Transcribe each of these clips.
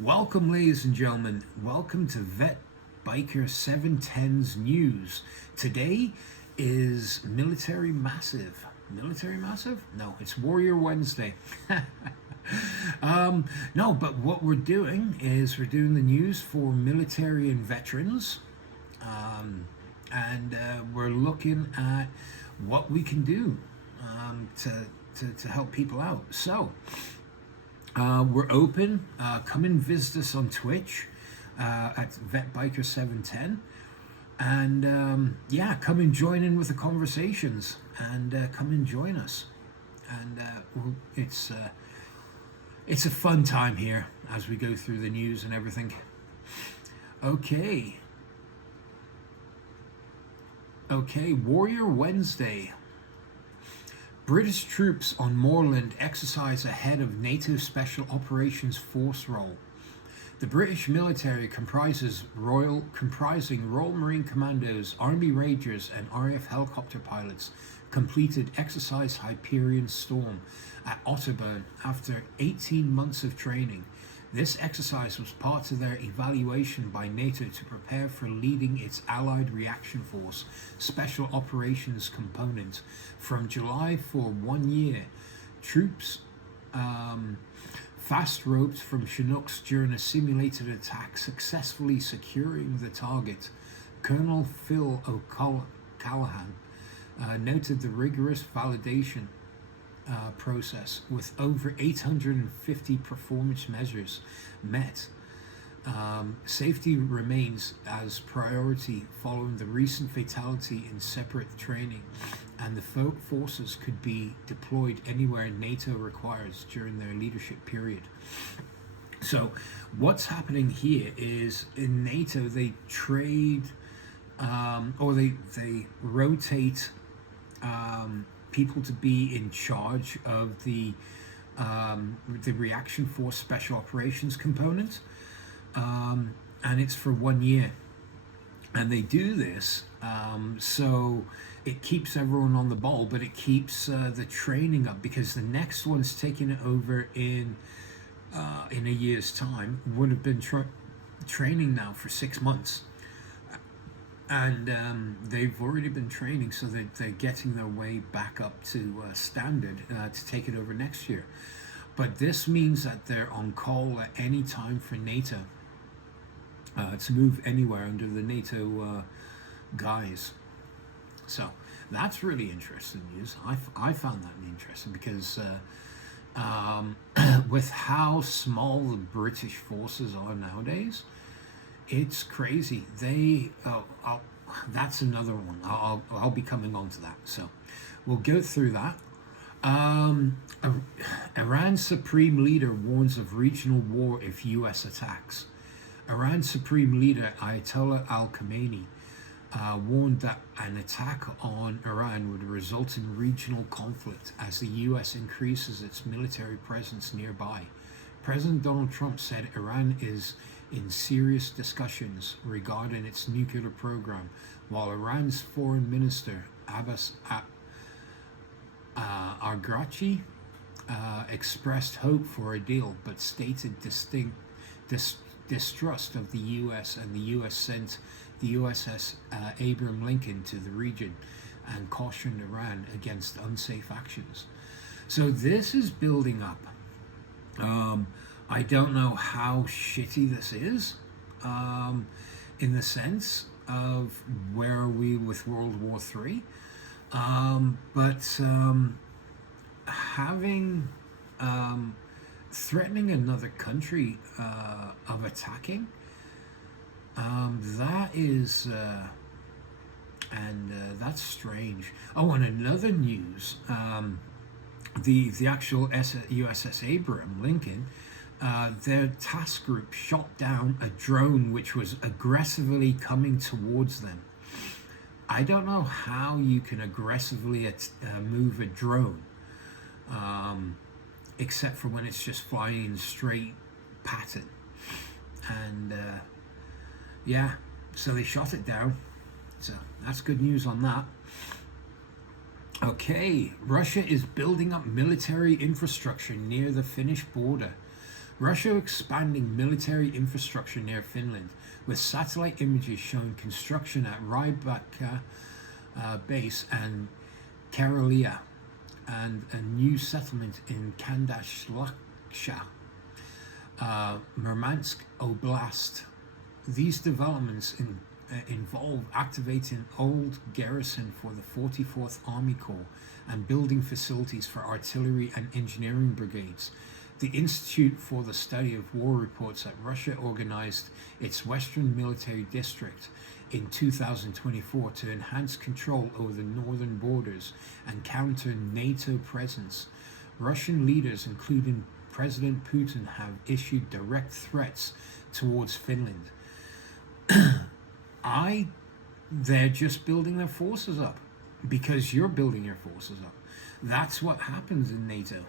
Welcome, ladies and gentlemen. Welcome to Vet Biker 710's news. Today is Military Massive. Military Massive? No, it's Warrior Wednesday. No, but what we're doing is we're doing the news for military and veterans. And we're looking at what we can do to help people out. So, we're open. Come and visit us on Twitch at VetBiker710. And yeah, come and join in with the conversations and come and join us. And it's a fun time here as we go through the news and everything. Okay. Okay, Warrior Wednesday. British troops on moorland exercise ahead of NATO Special Operations Force role. The British military comprising Royal Marine Commandos, Army Rangers and RAF helicopter pilots completed Exercise Hyperion Storm at Otterburn after 18 months of training. This exercise was part of their evaluation by NATO to prepare for leading its Allied Reaction Force Special Operations Component. From July for 1 year, troops fast roped from Chinooks during a simulated attack, successfully securing the target. Colonel Phil O'Callaghan noted the rigorous validation process with over 850 performance measures met. Safety remains as priority following the recent fatality in separate training, and the forces could be deployed anywhere NATO requires during their leadership period. So what's happening here is in NATO they trade or they rotate people to be in charge of the Reaction Force Special Operations component, and it's for 1 year. And they do this so it keeps everyone on the ball, but it keeps the training up, because the next one's taking it over in a year's time. Would have been training now for 6 months. And they've already been training, so they're getting their way back up to standard to take it over next year. But this means that they're on call at any time for NATO to move anywhere under the NATO guise. So that's really interesting news. I found that interesting because with how small the British forces are nowadays, it's crazy. That's another one. I'll be coming on to that. So we'll go through that. Iran's supreme leader warns of regional war if U.S. attacks. Iran's supreme leader Ayatollah al-Khamenei warned that an attack on Iran would result in regional conflict as the U.S. increases its military presence nearby. President Donald Trump said Iran is in serious discussions regarding its nuclear program, while Iran's foreign minister Abbas Araghchi expressed hope for a deal, but stated distinct distrust of the U.S. and the U.S. sent the USS Abraham Lincoln to the region and cautioned Iran against unsafe actions. So this is building up. I don't know how shitty this is in the sense of where are we with World War III, but having threatening another country of attacking, that is and that's strange. Oh, and another news, the actual USS Abraham Lincoln, their task group shot down a drone which was aggressively coming towards them. I don't know how you can aggressively move a drone, except for when it's just flying in straight pattern. And yeah, so they shot it down. So that's good news on that. Okay, Russia is building up military infrastructure near the Finnish border. Russia expanding military infrastructure near Finland, with satellite images showing construction at Rybaka base and Karelia, and a new settlement in Kandashlaksha, Murmansk Oblast. These developments involve activating old garrison for the 44th Army Corps and building facilities for artillery and engineering brigades. The Institute for the Study of War reports that Russia organized its Western Military District in 2024 to enhance control over the northern borders and counter NATO presence. Russian leaders, including President Putin, have issued direct threats towards Finland. They're just building their forces up because you're building your forces up. That's what happens in NATO.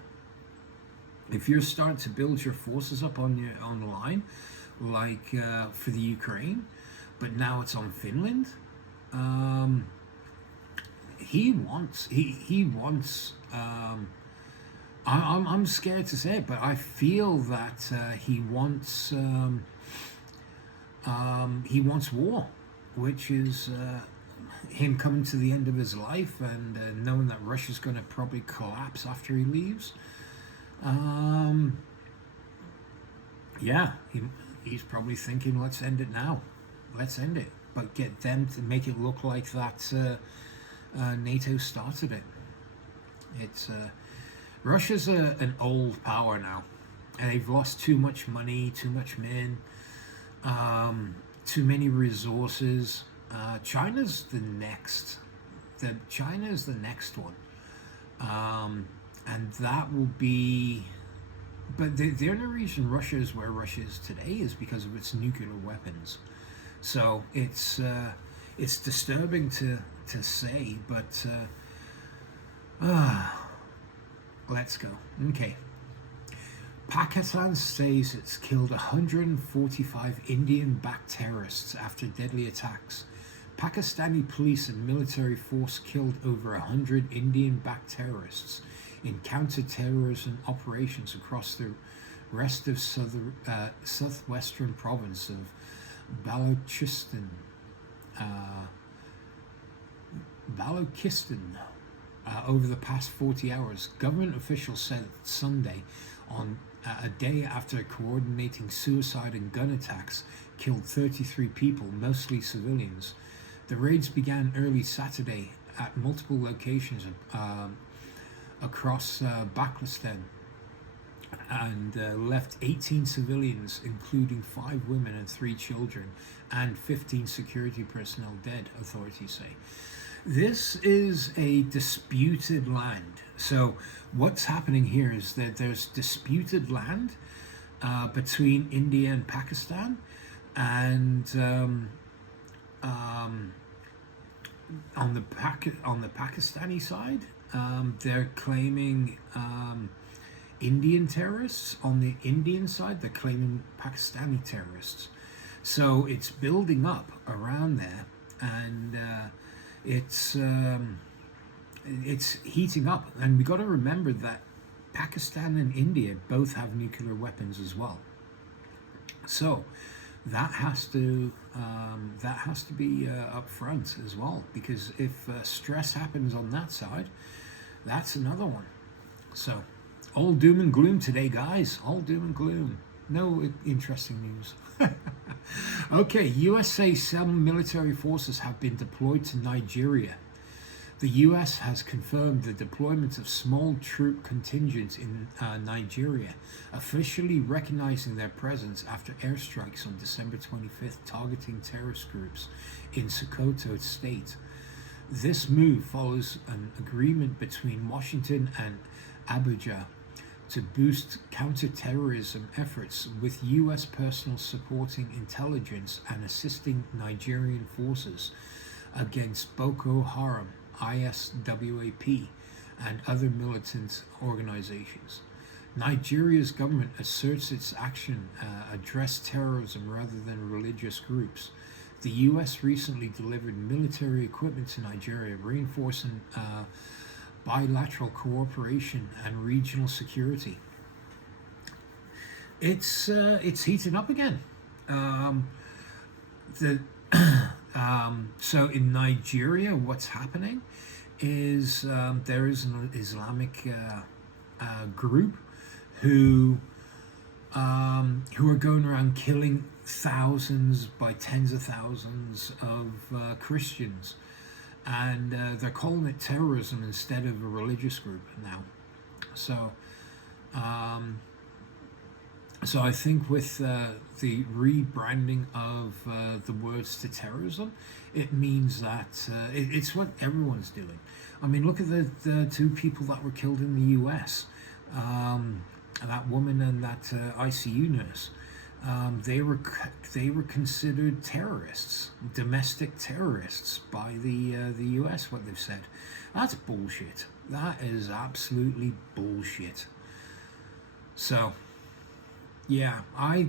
If you're starting to build your forces up on the line, like for the Ukraine, but now it's on Finland. He wants. I'm scared to say it, but I feel that he wants. He wants war, which is him coming to the end of his life and knowing that Russia's going to probably collapse after he leaves. He's probably thinking, let's end it now. Let's end it. But get them to make it look like that NATO started it. It's Russia's an old power now. And they've lost too much money, too much men, too many resources. China's the next. China's the next one. And that will be, but the only reason Russia is where Russia is today is because of its nuclear weapons. So it's disturbing to say, but let's go. Okay. Pakistan says it's killed 145 Indian-backed terrorists after deadly attacks. Pakistani police and military force killed over 100 Indian-backed terrorists in counter-terrorism operations across the rest of southwestern province of Balochistan. Over the past 40 hours, government officials said Sunday, on a day after coordinating suicide and gun attacks killed 33 people, mostly civilians. The raids began early Saturday at multiple locations across Pakistan and left 18 civilians, including 5 women and 3 children, and 15 security personnel dead, authorities say. This is a disputed land. So what's happening here is that there's disputed land between India and Pakistan, and on the Pakistani side, they're claiming Indian terrorists. On the Indian side, they're claiming Pakistani terrorists. So it's building up around there, and it's heating up. And we got to remember that Pakistan and India both have nuclear weapons as well. So that has to be up front as well, because if stress happens on that side, that's another one. So all doom and gloom today, guys. All doom and gloom. No interesting news. Okay, USA some military forces have been deployed to Nigeria. The US has confirmed the deployment of small troop contingents in Nigeria, officially recognizing their presence after airstrikes on December 25th targeting terrorist groups in Sokoto State. This move follows an agreement between Washington and Abuja to boost counter-terrorism efforts, with US personnel supporting intelligence and assisting Nigerian forces against Boko Haram, ISWAP, and other militant organizations. Nigeria's government asserts its action addressed terrorism rather than religious groups. The US recently delivered military equipment to Nigeria, reinforcing bilateral cooperation and regional security. It's heating up again. Um, the so in Nigeria, what's happening is there is an Islamic group who who are going around killing thousands by tens of thousands of Christians, and they're calling it terrorism instead of a religious group now. So, um, so I think with the rebranding of the words to terrorism, it means that it's what everyone's doing. I mean, look at the two people that were killed in the U.S. That woman and that ICU nurse. They were considered terrorists, domestic terrorists by the U.S. What they've said, that's bullshit. That is absolutely bullshit. So yeah, I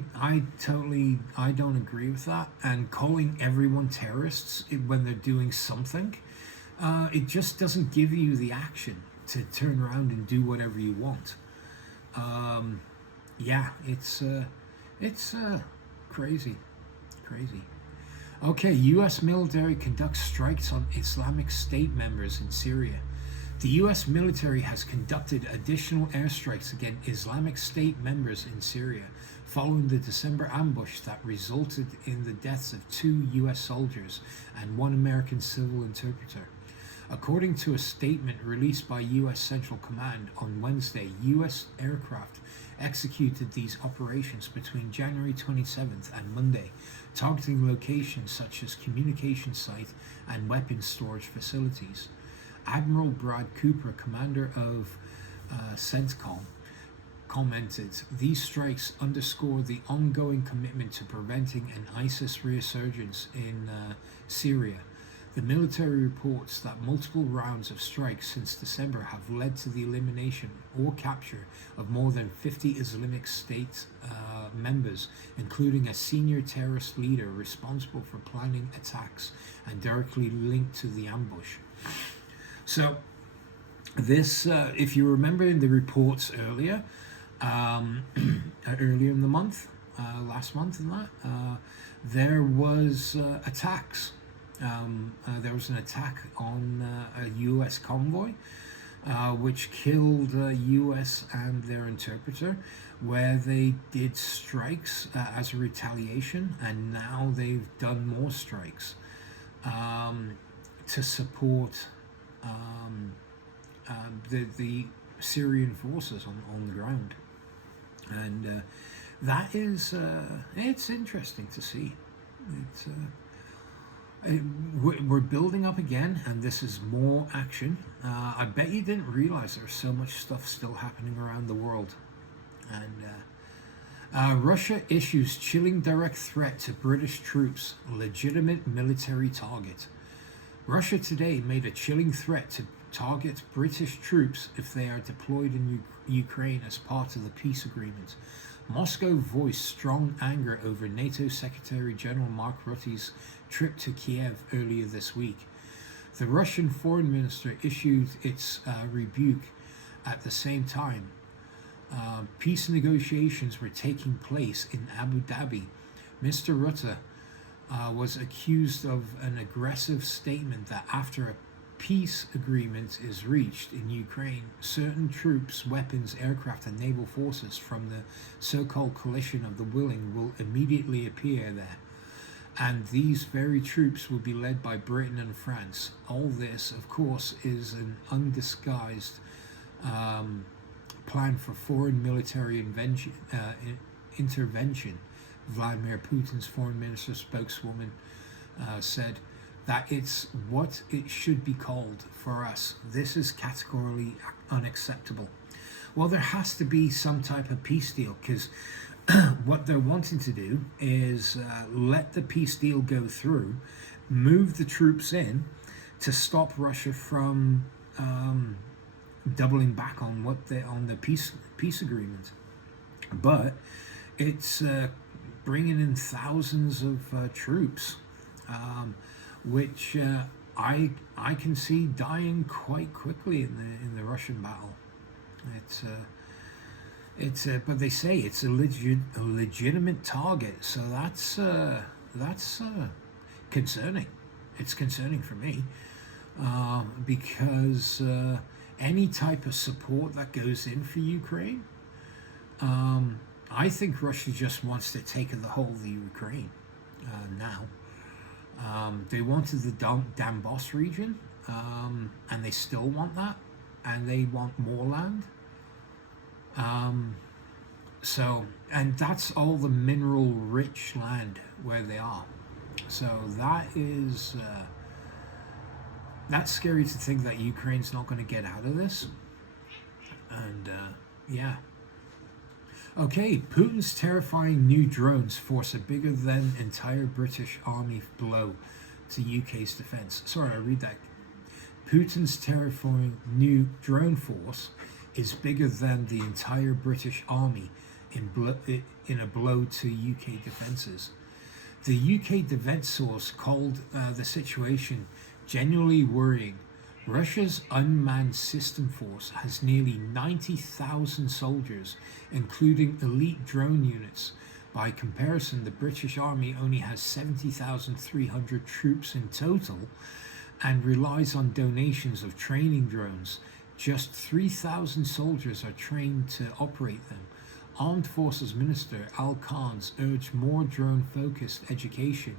don't agree with that. And calling everyone terrorists when they're doing something, it just doesn't give you the action to turn around and do whatever you want. Um, yeah, it's crazy, crazy. Okay, U.S. military conducts strikes on Islamic State members in Syria. The U.S. military has conducted additional airstrikes against Islamic State members in Syria following the December ambush that resulted in the deaths of 2 U.S. soldiers and 1 American civil interpreter. According to a statement released by U.S. Central Command on Wednesday, U.S. aircraft executed these operations between January 27th and Monday, targeting locations such as communication sites and weapons storage facilities. Admiral Brad Cooper, commander of CENTCOM, commented, "These strikes underscore the ongoing commitment to preventing an ISIS resurgence in Syria." The military reports that multiple rounds of strikes since December have led to the elimination or capture of more than 50 Islamic State members, including a senior terrorist leader responsible for planning attacks and directly linked to the ambush. So, this, if you remember in the reports earlier, earlier in the month, last month and that, there was attacks. There was an attack on a U.S. convoy, which killed U.S. and their interpreter, where they did strikes as a retaliation, and now they've done more strikes to support the Syrian forces on the ground. And that is, it's interesting to see. It's we're building up again, and this is more action. I bet you didn't realize there's so much stuff still happening around the world. And Russia issues chilling direct threat to British troops, legitimate military target. Russia today made a chilling threat to target British troops if they are deployed in Ukraine as part of the peace agreement. Moscow voiced strong anger over NATO Secretary General Mark Rutte's trip to Kiev earlier this week. The Russian foreign minister issued its rebuke at the same time. Peace negotiations were taking place in Abu Dhabi. Mr. Rutte was accused of an aggressive statement that after a peace agreement is reached in Ukraine, certain troops, weapons, aircraft and naval forces from the so-called coalition of the willing will immediately appear there. And these very troops will be led by Britain and France. All this, of course, is an undisguised plan for foreign military intervention. Vladimir Putin's foreign minister spokeswoman said that it's what it should be called for us. This is categorically unacceptable. Well, there has to be some type of peace deal, because what they're wanting to do is let the peace deal go through, move the troops in to stop Russia from doubling back on on the peace agreement. But it's bringing in thousands of troops, which I can see dying quite quickly in the Russian battle. It's It's but they say it's a legitimate target, so that's concerning. It's concerning for me because any type of support that goes in for Ukraine, I think Russia just wants to take the whole of the Ukraine now. They wanted the Donbass region, and they still want that, and they want more land. So, and that's all the mineral-rich land where they are. So that's scary to think that Ukraine's not going to get out of this. And yeah. Okay, Putin's terrifying new drones force a bigger than entire British army blow to UK's defence. Sorry, I read that. Putin's terrifying new drone force is bigger than the entire British army in a blow to UK defences. The UK defence source called the situation genuinely worrying. Russia's unmanned system force has nearly 90,000 soldiers, including elite drone units. By comparison, the British Army only has 70,300 troops in total and relies on donations of training drones. Just 3,000 soldiers are trained to operate them. Armed Forces Minister Al Khans urged more drone-focused education,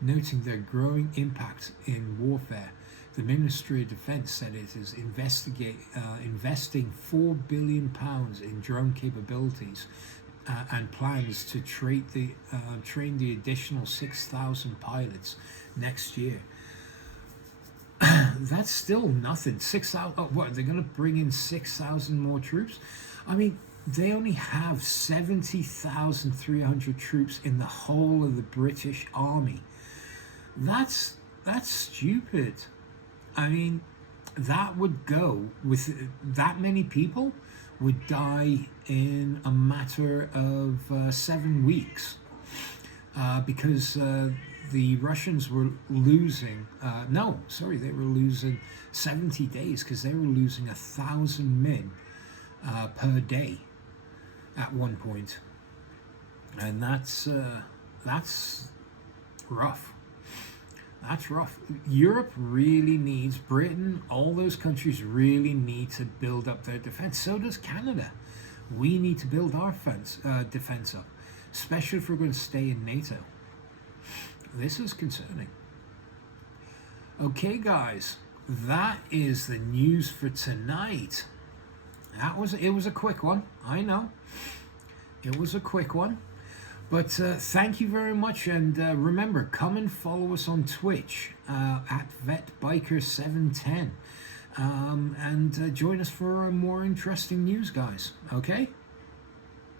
noting their growing impact in warfare. The Ministry of Defence said it is investing £4 billion in drone capabilities and plans to train the additional 6,000 pilots next year. That's still nothing. 6,000. Oh, what? They're going to bring in 6,000 more troops? I mean, they only have 70,300 troops in the whole of the British Army. That's stupid. I mean, that would go with that many people would die in a matter of 7 weeks because the Russians were losing. They were losing 70 days because they were losing 1,000 men per day at one point, and that's rough. That's rough. Europe really needs, Britain, all those countries really need to build up their defense. So does Canada. We need to build our defense up, especially if we're going to stay in NATO. This is concerning. Okay, guys, that is the news for tonight. It was a quick one. I know. It was a quick one. But thank you very much, and remember, come and follow us on Twitch at VetBiker710, and join us for more interesting news, guys. Okay?